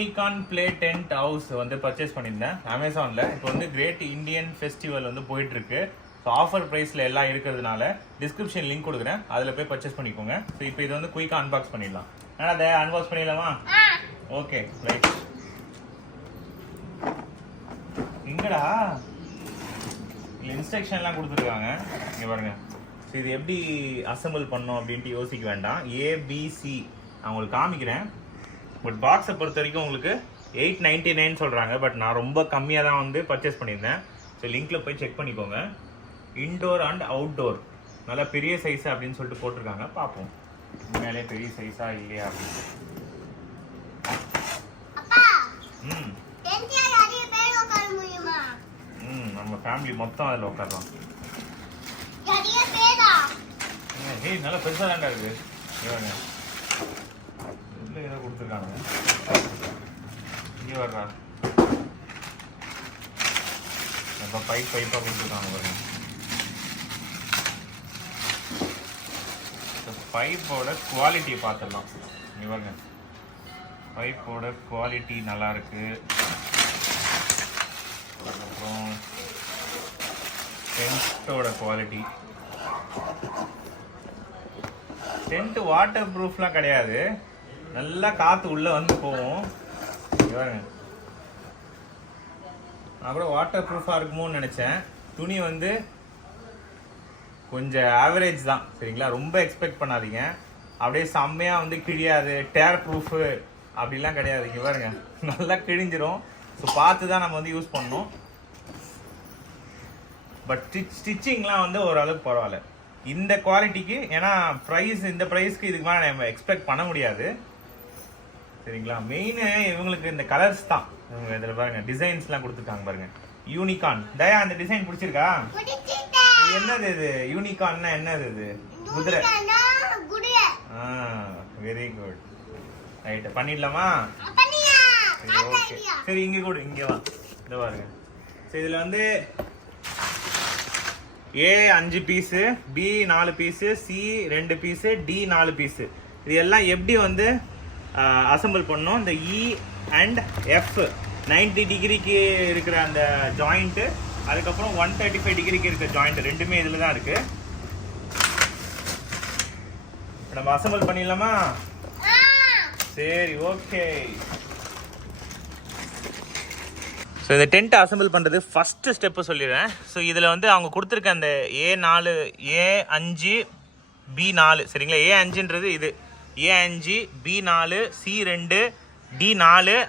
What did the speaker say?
Unicorn play tent house வந்து purchase பண்ணியிருந்தேன் அமேசானில். இப்போ வந்து கிரேட் இந்தியன் ஃபெஸ்டிவல் வந்து போயிட்டுருக்கு. ஸோ ஆஃபர் ப்ரைஸில் எல்லாம் இருக்கிறதுனால டிஸ்கிரிப்ஷன் லிங்க் கொடுக்குறேன், அதில் போய் பர்ச்சேஸ் பண்ணிக்கோங்க. ஸோ இப்போ இது வந்து குயிக்காக அன்பாக்ஸ் பண்ணிடலாம். ஆனால் அதை அன்பாக்ஸ் பண்ணிடலாமா? Okay right. எங்கடா இல்லை இன்ஸ்ட்ரக்ஷன்லாம் கொடுத்துருக்காங்க, இங்கே பாருங்க. ஸோ இது எப்படி அசம்பிள் பண்ணோம் அப்படின்ட்டு யோசிக்க வேண்டாம். ஏபிசி நான் உங்களுக்கு காமிக்கிறேன். பட் பாக்ஸை பொறுத்த வரைக்கும் உங்களுக்கு 899 சொல்கிறாங்க. பட் நான் ரொம்ப கம்மியாக தான் வந்து பர்ச்சேஸ் பண்ணியிருந்தேன். ஸோ லிங்க்கில் போய் செக் பண்ணிக்கோங்க. இன்டோர் அண்ட் அவுட்டோர் நல்லா பெரிய சைஸு அப்படின்னு சொல்லிட்டு போட்டிருக்காங்க. பார்ப்போம் உண்மையிலே பெரிய சைஸா இல்லையா அப்படின்னு. நம்ம ஃபேமிலி மொத்தம் அதில் உட்காரலாம். ஏய் நல்லா பெருசாக தாண்டா இருக்குது. இதில் ஏதோ கொடுத்துருக்காங்க. இங்கே வர்றா இப்போ பைப்பாக கொடுத்துருக்காங்க பாருங்க. பைப்போட குவாலிட்டி பார்த்துடலாம். இங்கே பாருங்க, பைப்போட குவாலிட்டி நல்லா இருக்கு. அதுக்கப்புறம் டென்ட்டோட குவாலிட்டி. டென்ட் வாட்டர் ப்ரூஃப்லாம் கிடையாது, நல்லா காற்று உள்ளே வந்து போகும். பாருங்க, நான் கூட வாட்டர் ப்ரூஃபாக இருக்குமோன்னு நினச்சேன். துணி வந்து கொஞ்சம் ஆவரேஜ் தான், சரிங்களா? ரொம்ப எக்ஸ்பெக்ட் பண்ணாதீங்க. அப்படியே செம்மையாக வந்து கிழியாது, டேர் ப்ரூஃபு அப்படிலாம் கிடையாது. இங்கே பாருங்க, நல்லா கிழிஞ்சிரும். ஸோ பார்த்து தான் நம்ம வந்து யூஸ் பண்ணணும். பட் ஸ்டிச்சிங்லாம் வந்து ஓரளவுக்கு பரவாயில்ல இந்த குவாலிட்டிக்கு. ஏன்னா ப்ரைஸ், இந்த ப்ரைஸ்க்கு இதுக்கு மேலே நம்ம எக்ஸ்பெக்ட் பண்ண முடியாது, சரிங்களா? மெயின் இவங்களுக்கு இந்த கலர்ஸ் தான். இவங்க இதில் பாருங்க டிசைன்ஸ்லாம் கொடுத்துருக்காங்க பாருங்க. யூனிகான். தயா, அந்த டிசைன் பிடிச்சிருக்கா? என்னது இது? யூனிகான்னா என்னது இது? குதிரை. Very good. ரைட், பண்ணிடலாமா? ஓகே சரி, இங்கே கூட இங்கே வா. இந்த பாருங்க. சரி, இதில் வந்து A 5 piece, B 4 piece, C 2 piece, D 4 piece. இது எல்லாம் எப்படி வந்து அசம்பிள் பண்ணோம்? இந்த இ அண்ட் எஃப் 90 டிகிரிக்கு இருக்கிற அந்த ஜாயிண்ட்டு, அதுக்கப்புறம் 135 டிகிரிக்கு இருக்கிற ஜாயிண்ட், ரெண்டுமே இதில் தான் இருக்கு. நம்ம அசம்பிள் பண்ணிடலாமா? சரி, ஓகே. ஸோ இந்த டென்ட்டை அசம்பிள் பண்ணுறது ஃபஸ்ட்டு ஸ்டெப்பு சொல்லிடுறேன். ஸோ இதில் வந்து அவங்க கொடுத்துருக்க அந்த A4, A5, B4, சரிங்களா? A5ன்றது இது, A5, B4, C2, D4,